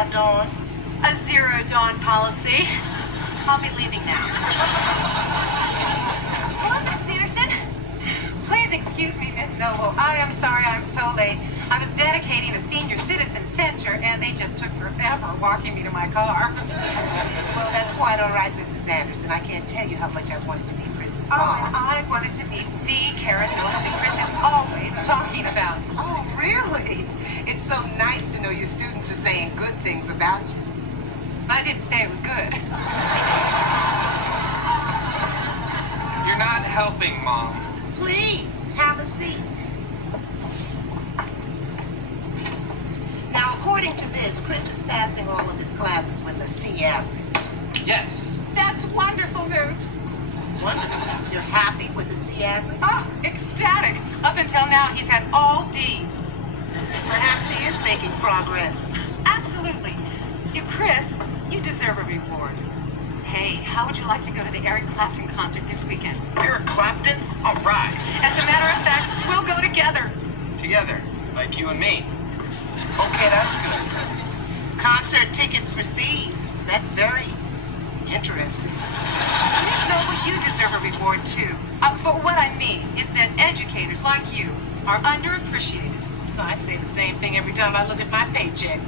about Dawn? A zero dawn policy. I'll be leaving now. Hello, Mrs. Anderson. Please excuse me, Miss Noble. I am sorry I'm so late. I was dedicating a senior citizen center, and they just took forever walking me to my car. Well, that's quite all right, Mrs. Anderson. I can't tell you how much I wanted to meet Chris's Oh, mom. and I wanted to meet the Karen Noble that Chris is always talking about. Oh, really? It's so nice to know your students are saying good things about you. I didn't say it was good. You're not helping, Mom. Please, have a seat. Now, according to this, Chris is passing all of his classes with a C average. Yes. That's wonderful news. Wonderful. You're happy with a C average? Oh, ecstatic. Up until now, he's had all D's. Perhaps he is making progress. Absolutely. Chris, you deserve a reward. Hey, how would you like to go to the Eric Clapton concert this weekend? Eric Clapton? All right. As a matter of fact, we'll go together. Together, like you and me. Okay, that's good. Concert tickets for C's. That's very interesting. Miss Noble, you deserve a reward too. But what I mean is that educators like you are underappreciated. I say the same thing every time I look at my paycheck.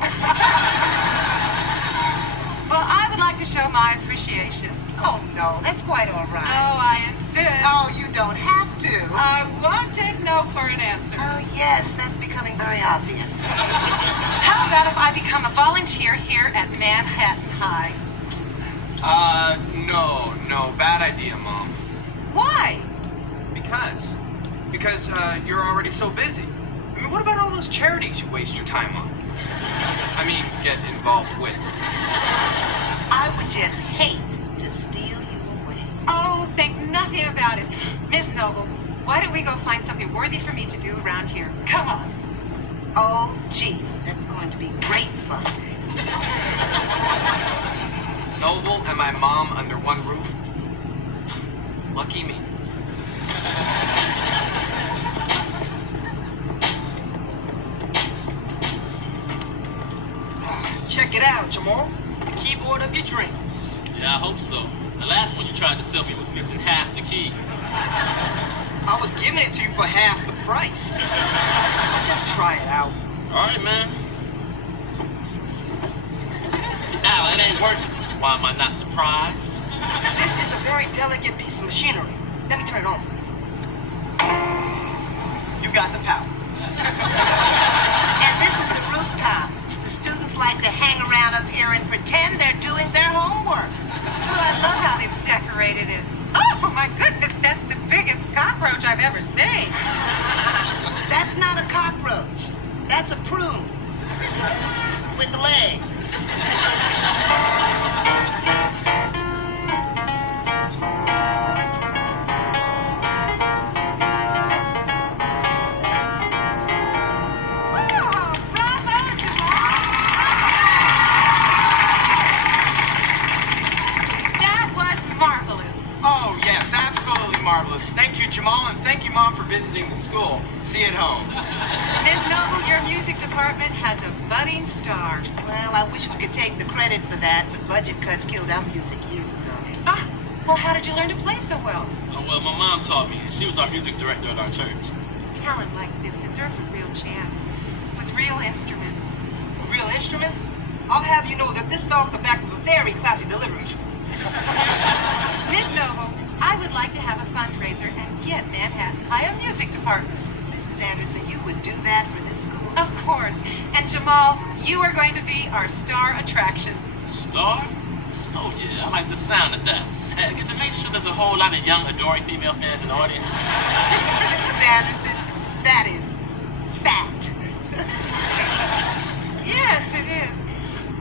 Well, I would like to show my appreciation. Oh, no, that's quite all Oh, right. I insist. Oh, you don't have to. I won't take no for an answer. Oh, yes, that's becoming very obvious. How about if I become a volunteer here at Manhattan High? No, bad idea, Mom. Why? Because you're already so busy. I mean, what about all those charities you waste your time on? I mean, get involved with. I would just hate to steal you away. Oh, think nothing about it. Miss Noble, why don't we go find something worthy for me to do around here? Come on. Oh, gee, that's going to be great fun. Noble and my mom under one roof? Lucky me. Check it out, Jamal. The keyboard of your dreams. Yeah, I hope so. The last one you tried to sell me was missing half the keys. I was giving it to you for half the price. Just try it out. All right, man. Now, it ain't working. Why am I not surprised? This is a very delicate piece of machinery. Let me turn it on for you. You got the power. And this is the rooftop. The students like to hang around up here and pretend they're doing their homework. Oh, I love how they've decorated it. Oh, my goodness, that's the biggest cockroach I've ever seen. That's not a cockroach. That's a prune. With legs. Oh, yes, absolutely marvelous. Thank you, Jamal, and thank you, Mom, for visiting the school. See you at home. Miss Noble, your music department has a budding star. Well, I wish we could take the credit for that, but budget cuts killed our music years ago. Ah, well, how did you learn to play so well? Oh, well, my mom taught me. She was our music director at our church. Talent like this deserves a real chance. With real instruments. Real instruments? I'll have you know that this fell off the back of a very classy delivery truck. Miss Noble, I would like to have a fundraiser and get Manhattan High a music department. Mrs. Anderson, you would do that for this school? Of course. And Jamal, you are going to be our star attraction. Star? Oh, yeah, I like the sound of that. Could you make sure there's a whole lot of young, adoring female fans in the audience? Mrs. Anderson, that is fact. Yes, it is.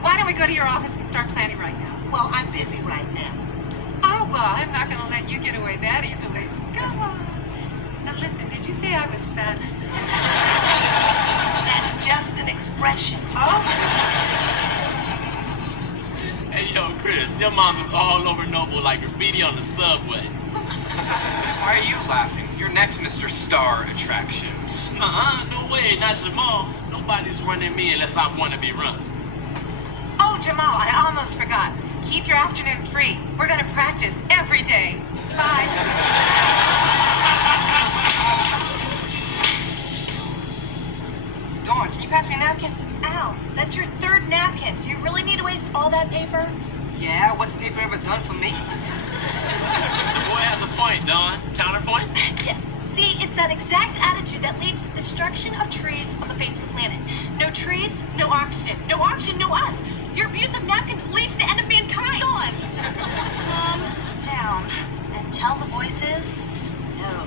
Why don't we go to your office and start planning right now? Well, I'm busy right now. Oh, well, I'm not going to let you get away that easily. Come on. Now, listen, did you say I was fat? That's just an expression. Oh. Hey, yo, Chris, your mom's is all over Noble like graffiti on the subway. Why are you laughing? You're next, Mr. Star Attraction. Nuh-uh, no way, not Jamal. Nobody's running me unless I want to be run. Jamal, I almost forgot. Keep your afternoons free. We're gonna practice every day. Bye. Dawn, can you pass me a napkin? Al, that's your third napkin. Do you really need to waste all that paper? Yeah, what's paper ever done for me? The boy has a point, Dawn. Counterpoint? Yes. See, it's that exact attitude that leads to the destruction of trees on the face of the planet. No trees, no oxygen. No oxygen, no us. Your abuse of napkins will lead to the end of mankind. Dawn! Calm down and tell the voices no.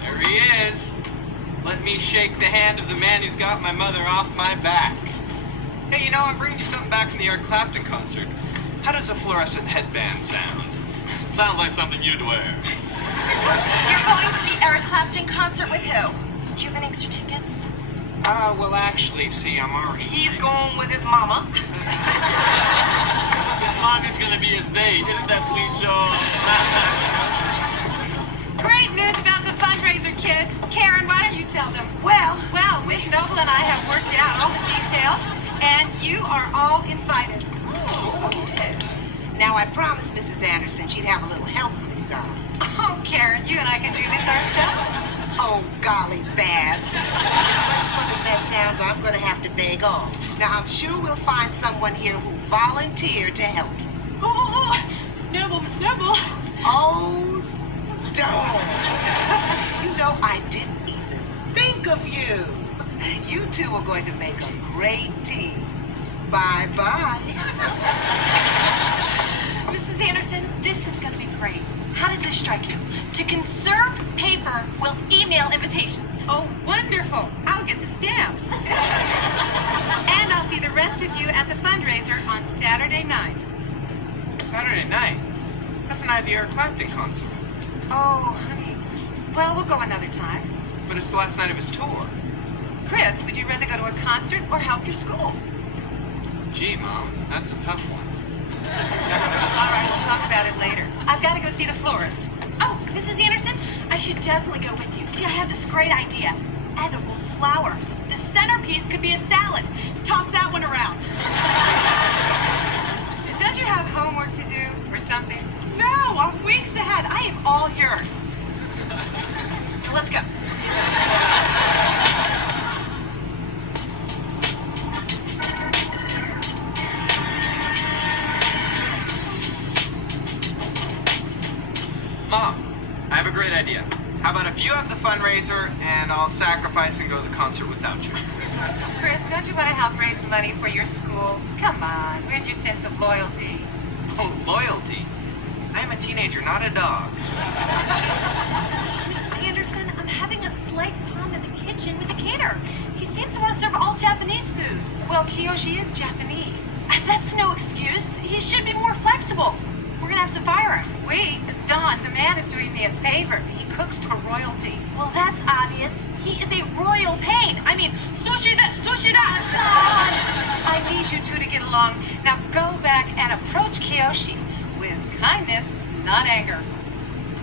There he is. Let me shake the hand of the man who's got my mother off my back. Hey, you know, I'm bringing you something back from the Eric Clapton concert. How does a fluorescent headband sound? Sounds like something you'd wear. You're going to the Eric Clapton concert with who? Do you have any extra tickets? Well, actually, see, I'm already... He's going with his mama. His mommy's gonna be his date. Isn't that sweet, y'all? Great news about the fundraiser, kids. Karen, why don't you tell them? Well, Well, Miss Noble and I have worked out all the details, and you are all invited. now I promised Mrs. Anderson she'd have a little help from you guys. Oh, Karen, you and I can do this ourselves. Oh, golly, Babs. As much fun as that sounds, I'm going to have to beg off. Now, I'm sure we'll find someone here who volunteered to help you. Oh, Miss Noble, Miss Noble. Oh, darn. You know, I didn't even think of you. You two are going to make a great team. Bye-bye. Mrs. Anderson, this is going to be great. How does this strike you? To conserve paper, we'll email invitations. Oh, wonderful. I'll get the stamps. And I'll see the rest of you at the fundraiser on Saturday night. Saturday night? That's the night of the Eric Clapton concert. Oh, honey. Well, we'll go another time. But it's the last night of his tour. Chris, would you rather go to a concert or help your school? Gee, Mom, that's a tough one. All right, we'll talk about it later. I've got to go see the florist. Oh, Mrs. Anderson, I should definitely go with you. See, I have this great idea. Edible flowers. The centerpiece could be a salad. Toss that one around. Don't you have homework to do or something? No, I'm weeks ahead. I am all yours. Let's go. Mom, I have a great idea. How about if you have the fundraiser and I'll sacrifice and go to the concert without you? Chris, don't you want to help raise money for your school? Come on, where's your sense of loyalty? Oh, loyalty? I am a teenager, not a dog. Mrs. Anderson, I'm having a slight problem in the kitchen with the caterer. He seems to want to serve all Japanese food. Well, Kiyoshi is Japanese. That's no excuse. He should be more flexible. We're gonna have to fire him. Don, the man is doing me a favor. He cooks for royalty. Well, that's obvious. He is a royal pain. I mean, sushi this, sushi that. I need you two to get along. Now go back and approach Kiyoshi with kindness, not anger.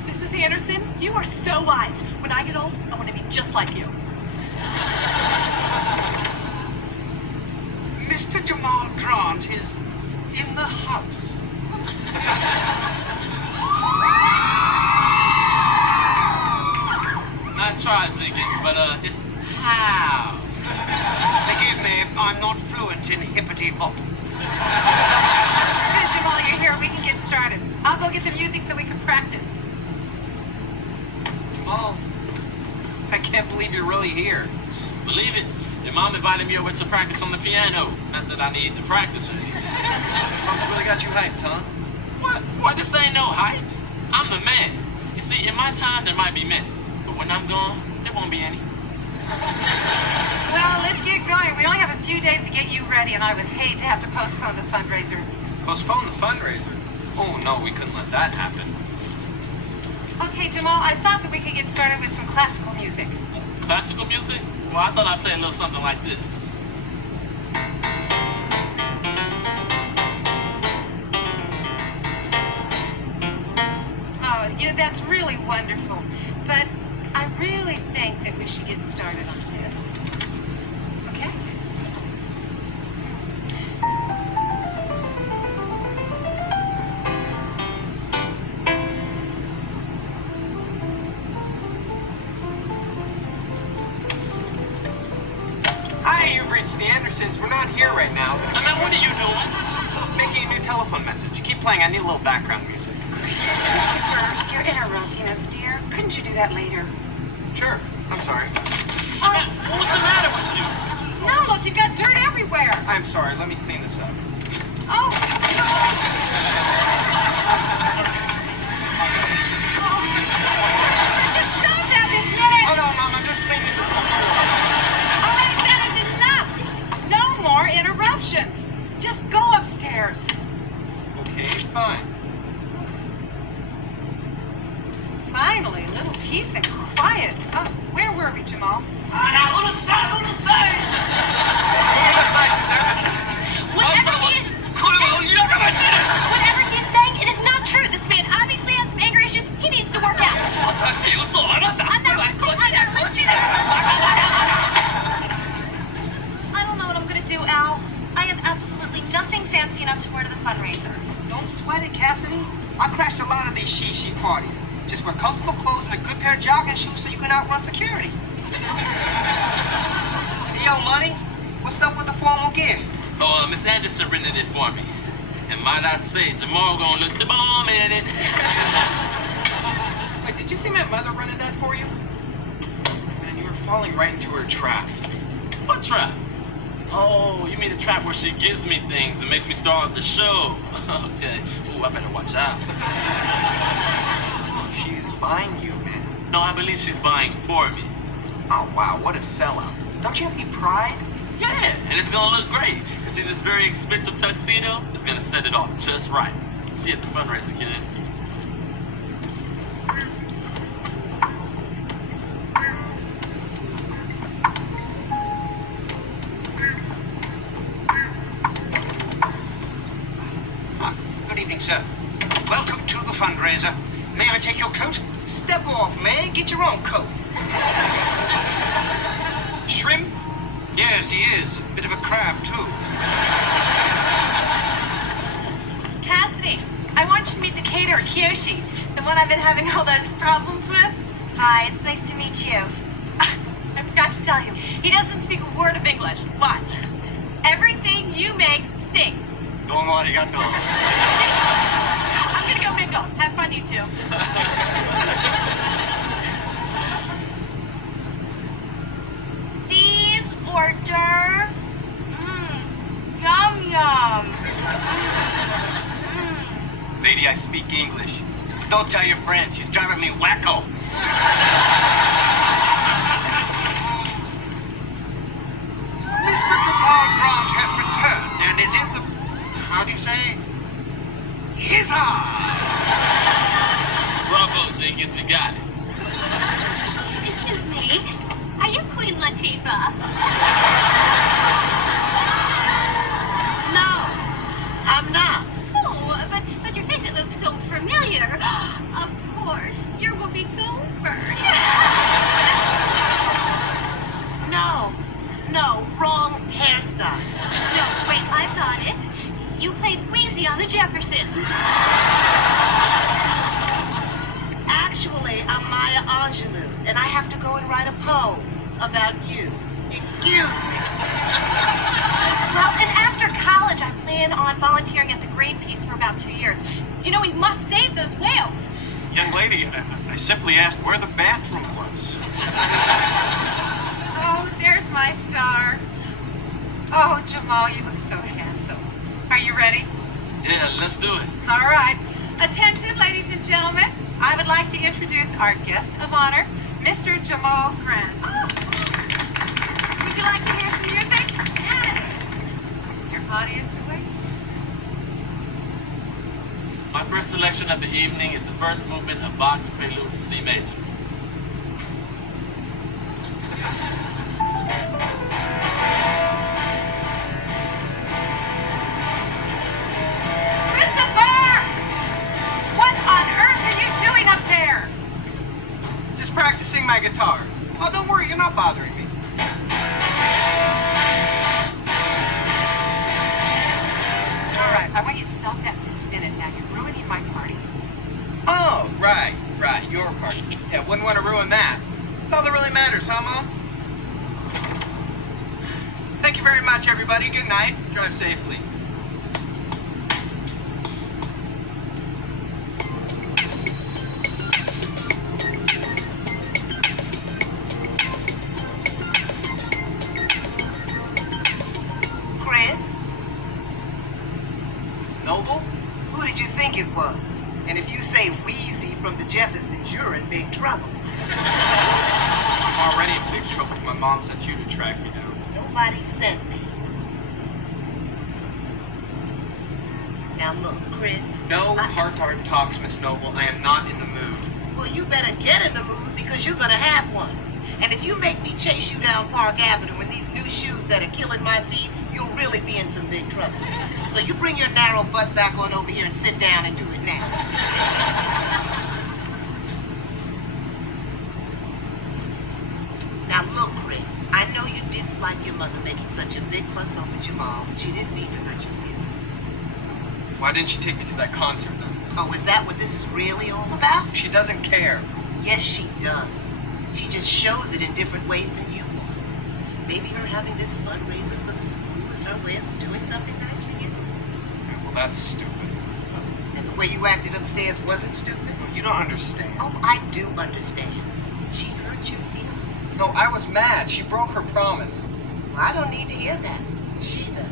Mrs. Anderson, you are so wise. When I get old, I want to be just like you. Mr. Jamal Grant is in the house. Nice try, Jenkins, but it's house. Forgive me, I'm not fluent in hippity hop. Good, Jamal, you're here. We can get started. I'll go get the music so we can practice. Jamal, I can't believe you're really here. Believe it, your mom invited me over to practice on the piano. Not that I need to practice or anything. Mom's really got you hyped, huh? What? This ain't no hype. I'm the man. You see, in my time, there might be many. But when I'm gone, there won't be any. Well, let's get going. We only have a few days to get you ready, and I would hate to have to postpone the fundraiser. Postpone the fundraiser? Oh, no, we couldn't let that happen. Okay, Jamal, I thought that we could get started with some classical music. Classical music? Well, I thought I'd play a little something like this. Oh, that's really wonderful. But I really think that we should get started on this. Okay? telephone message. Keep playing. I need a little background music. Christopher, you're interrupting us, dear. Couldn't you do that later? Sure. I'm sorry. What's the matter with you? No, look, you've got dirt everywhere. I'm sorry. Let me clean this up. Oh, just stop that this minute. Oh, no, Mom. I'm just cleaning this up. All right, that is enough. No more interruptions. Just go upstairs. Okay, fine. Finally, a little peace and quiet. Oh, where were we, Jamal? Whatever he's saying, it is not true. This man obviously has some anger issues. He needs to work out. I don't know what I'm gonna do, Al. I have absolutely nothing fancy enough to wear to the fundraiser. Don't sweat it, Cassidy. I crashed a lot of these she parties. Just wear comfortable clothes and a good pair of jogging shoes so you can outrun security. Hey, yo, Money, what's up with the formal gear? Oh, Miss Anderson rented it for me. And might I say, Jamal gonna look the bomb in it. Wait, did you see my mother rented that for you? Man, you were falling right into her trap. What trap? Oh, you mean the trap where she gives me things and makes me start the show? Okay. Ooh, I better watch out. She is buying you, man. No, I believe she's buying for me. Oh, wow, what a sellout. Don't you have any pride? Yeah, and it's gonna look great. You see this very expensive tuxedo? It's gonna set it off just right. See you at the fundraiser, kid. Good evening, sir. Welcome to the fundraiser. May I take your coat? Step off, man. Get your own coat. Shrimp? Yes, he is. A bit of a crab, too. Cassidy, I want you to meet the caterer, Kiyoshi, the one I've been having all those problems with. Hi, it's nice to meet you. I forgot to tell you, he doesn't speak a word of English. Watch. Everything you make stinks. I'm gonna go mingle. Have fun, you two. These hors d'oeuvres, yum yum. Lady, I speak English. Don't tell your friend. She's driving me wacko. Mr. Jamal Grant has returned and is in the... How do you say? His eyes. Bravo, Jenkins, you got it. Excuse me, are you Queen Latifah? No, I'm not. Oh, but your face, it looks so familiar. Of course, you're Whoopi Goldberg. No, wrong hairstyle. No, wait, I've got it. You played Wheezy on the Jeffersons. Actually, I'm Maya Angelou, and I have to go and write a poem about you. Excuse me. Well, and after college, I plan on volunteering at the Greenpeace for about 2 years. You know, we must save those whales. Young lady, I simply asked where the bathroom was. Oh, there's my star. Oh, Jamal, you look so handsome. Are you ready? Yeah, let's do it. All right. Attention, ladies and gentlemen. I would like to introduce our guest of honor, Mr. Jamal Grant. Would you like to hear some music? Yes. Your audience awaits. My first selection of the evening is the first movement of Bach's Prelude in C major. Christopher! What on earth are you doing up there? Just practicing my guitar. Oh, don't worry, you're not bothering me. All right, I want you to stop that this minute now. You're ruining my party. Oh, right, your party. Yeah, wouldn't want to ruin that. That's all that really matters, huh, Mom? Thank you very much, everybody. Good night. Drive safely. Who did you think it was? And if you say Wheezy from the Jeffersons, you're in big trouble. I'm already in big trouble. My mom sent you to track me down. Nobody sent me. Now look, Chris. No heart-to-heart talks, Miss Noble. I am not in the mood. Well, you better get in the mood because you're gonna have one. And if you make me chase you down Park Avenue in these new shoes that are killing my feet, you'll really be in some big trouble. So you bring your narrow butt back on over here and sit down and do it now. Now look, Chris, I know you didn't like your mother making such a big fuss over Jamal, but she didn't mean to hurt your feelings. Why didn't she take me to that concert, then? Oh, is that what this is really all about? She doesn't care. Yes, she does. She just shows it in different ways than you are. Maybe her having this fundraiser for the school is her way of doing something nice for you. Okay, well, that's stupid. And the way you acted upstairs wasn't stupid? You don't understand. Oh, I do understand. She hurt your feelings. No, I was mad. She broke her promise. Well, I don't need to hear that. She does.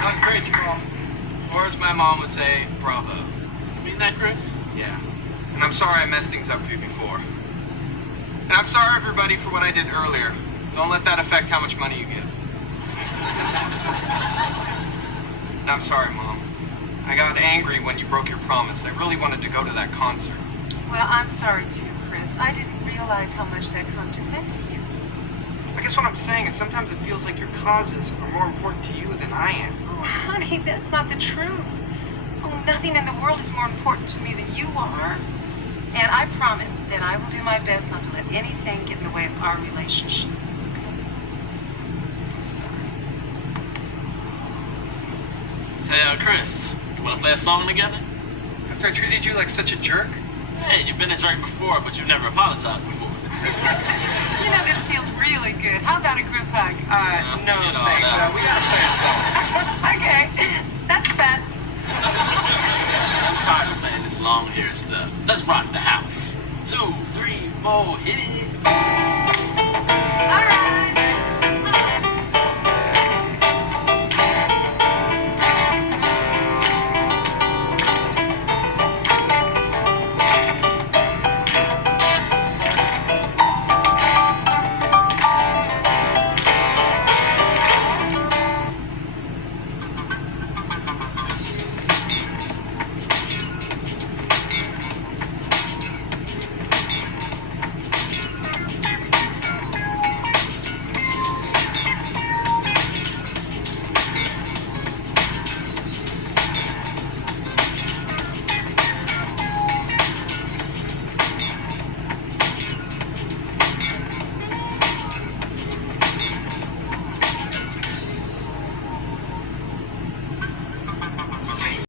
That's great, Jamal. Or as my mom would say, bravo. You mean that, Chris? Yeah. And I'm sorry I messed things up for you before. And I'm sorry, everybody, for what I did earlier. Don't let that affect how much money you give. And I'm sorry, Mom. I got angry when you broke your promise. I really wanted to go to that concert. Well, I'm sorry too, Chris. I didn't realize how much that concert meant to you. I guess what I'm saying is sometimes it feels like your causes are more important to you than I am. Oh, honey, that's not the truth. Oh, nothing in the world is more important to me than you are. And I promise that I will do my best not to let anything get in the way of our relationship. Okay? I'm sorry. Hey, Chris, you want to play a song together? After I treated you like such a jerk? Hey, you've been a jerk before, but you've never apologized before. You know, this feels really good. How about a group hug? No, you know thanks. that. We gotta play a song. Okay, that's fun. I'm tired of playing this long hair stuff. Let's rock the house. 2, 3, 4, hit it.